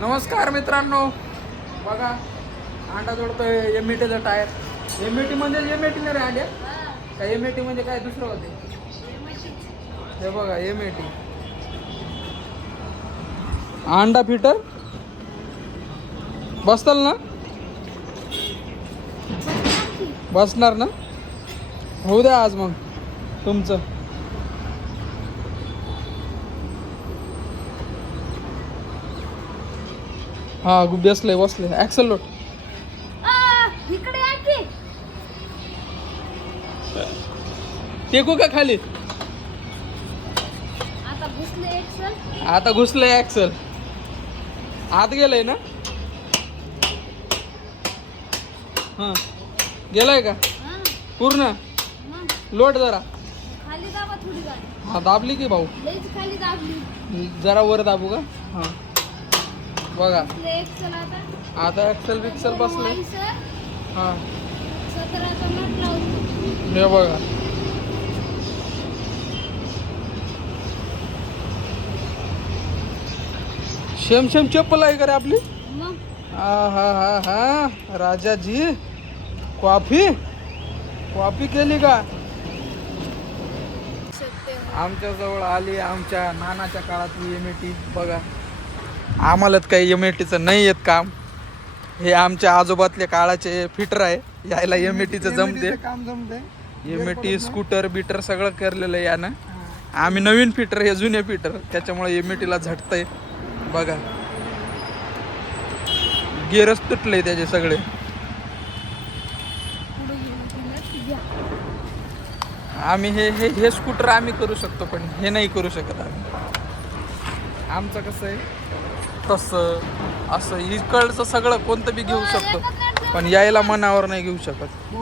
नमस्कार मित्रांनो, बघा अंडा जोडतोय एमईटीचा टायर. एमईटी म्हणजे एमईटी नाही रे आल्या का? एमईटी म्हणजे काय दुसरं होते? हे बघा एमईटी अंडा फिटर बसताल ना? बसणार ना? होऊ द्या आज मग तुमचं. हा बसले बसले ऍक्सल लोट. इकडे या की. टेकू का खाली? आता घुसले एक्सल. आता घुसले ऍक्सल. आत गेलंय ना? हा गेलाय का पूर्ण? लोट जरा खाली दाबा थोडी गाडी. हा दाबली की भाऊ? लईच खाली दाबली. जरा वर दाबू का? हा बघा घुसले एक्सल. आता ऍक्सल बिक्सल बसले. हा 17चा नट लावतो. हे बघा शेम शेम चप्पल आहे का रे आपली? मग हा हा हा हा राजाजी, कॉफी कॉफी केली का? आमच्या जवळ आली आमच्या नानाच्या काळातली एमईटी. बघा आम्हाला काही एमईटीचं नाही येत काम. हे आमच्या आजोबातल्या काळाचे फिटर आहे. यायला एमईटीचं जमते. एमईटी स्कूटर बिटर सगळं करलेलं आहे यानं. आम्ही नवीन फिटर, हे जुने फिटर, त्याच्यामुळे एमईटीला झटतंय. बघा गेअरच तुटले त्याचे सगळे. आम्ही हे हे हे स्कूटर आम्ही करू शकतो, पण हे नाही करू शकत आम्ही. आमचं कसं आहे तसं असं इकडचं सगळं कोणतं बी घेऊ शकतो, पण यायला मनावर नाही घेऊ शकत.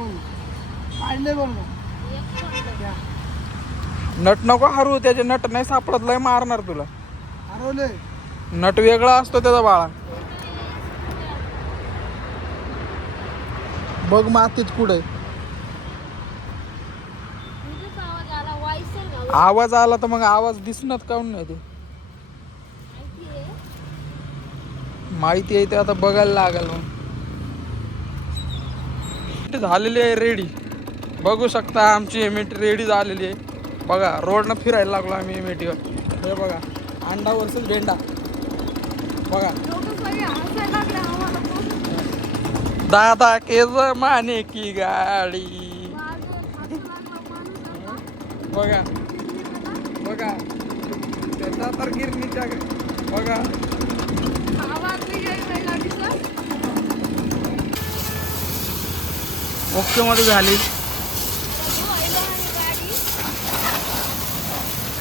नट नको हरू, त्याचे नट नाही सापडत, लय मारणार तुला. नट वेगळा असतो त्याचा बाळा. बघ मातीत कुठे आवाज आला तर मग आवाज दिसणार काऊन नाही? ते माहिती आहे ते आता बघायला लागेल. मग झालेली आहे रेडी. बघू शकता आमची एमईटी रेडी झालेली आहे. बघा रोडनं फिरायला लागलो आम्ही एमईटीवर. हे बघा अंडा वर्सेस भेंडा. बघा दादा के जमाने की गाडी. बघा बघा त्याचा तर गिरणीच्या बघा. ओके मध्ये झाली.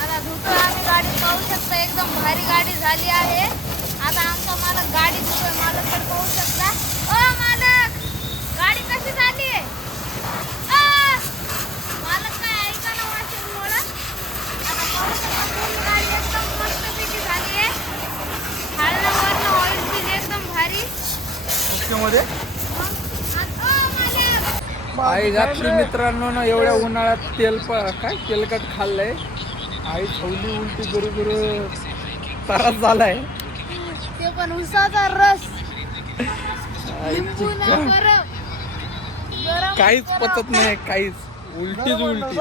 आता धुतोय आम्ही गाडी, पाहू शकता एकदम भारी गाडी झाली आहे. आता आमचा मालक गाडी धुतोय. मालक तर पाहू शकता. ओ मालक, गाडी कशी झाली आहे? मालक काय ऐका ना वाशिंग मुळे. आता पाहू शकता पूर्ण गाडी एकदम मस्तपैकी झाली आहे. खालनं वरनं ऑइल बिल एकदम भारी. ओके मध्ये आई घातली मित्रांनो ना. एवढ्या उन्हाळ्यात काय तेलकट खाल्लंय. आई ठेवली उलटी बरोबर त्रास झालाय. ते पण उसाचा रस. काहीच पचत नाही, काहीच. उलटीच उलटी.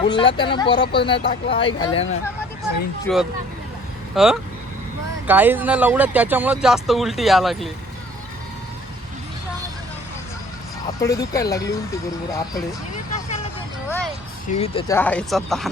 बुलला त्यानं बरोबर नाही टाकला आई घाल्यानं. काहीच नाही लवड्या, त्याच्यामुळे जास्त उलटी यायला लागली. आतडे दुखायला लागली उलटी बरोबर. आतडे शिवी त्याच्या आईचा ताण.